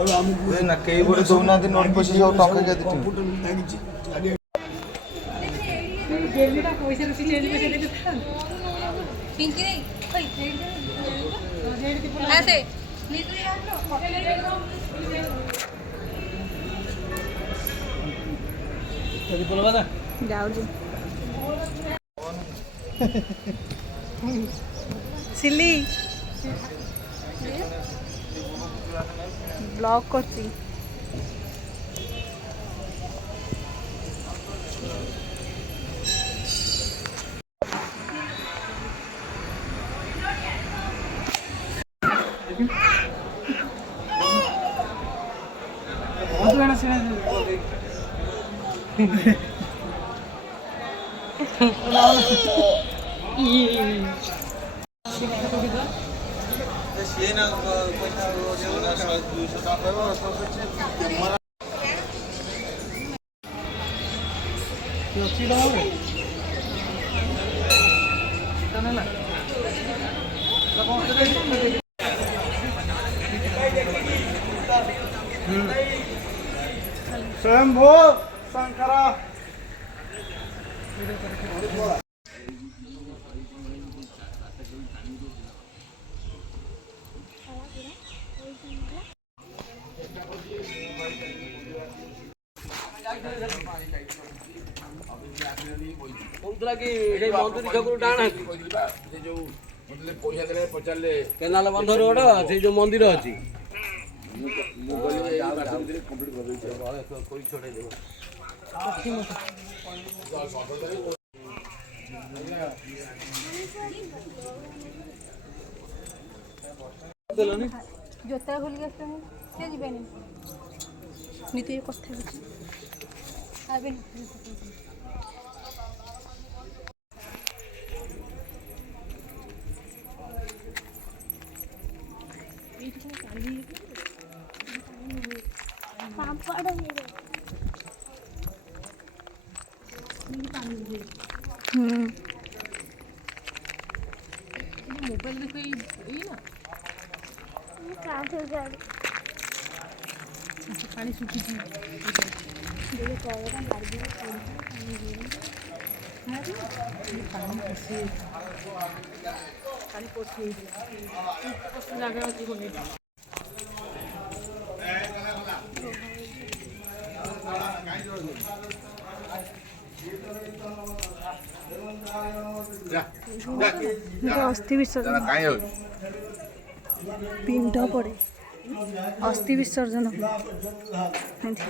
ना कई गोटे दौना नोट पैसा सब टंका के सिली ब्लॉक करती स्वयंभू शंकरा केनाल बंध रोड से जो मंदिर अच्छी जोता खोल के जीवानी नीति कथा मोबाइल देखो पानी सुखी जगह अच्छी अस्थि विसर्जन पिंड पड़े अस्थि विसर्जन कौन कर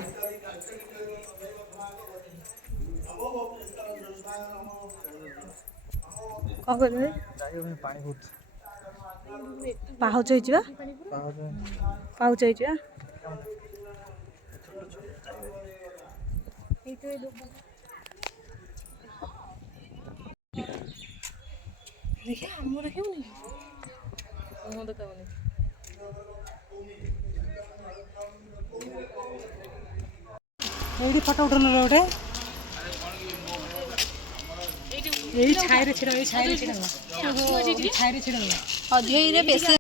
पाहुच पाहुच देखिए आम देखिए फटो उठल गोटे छाई छाई छाई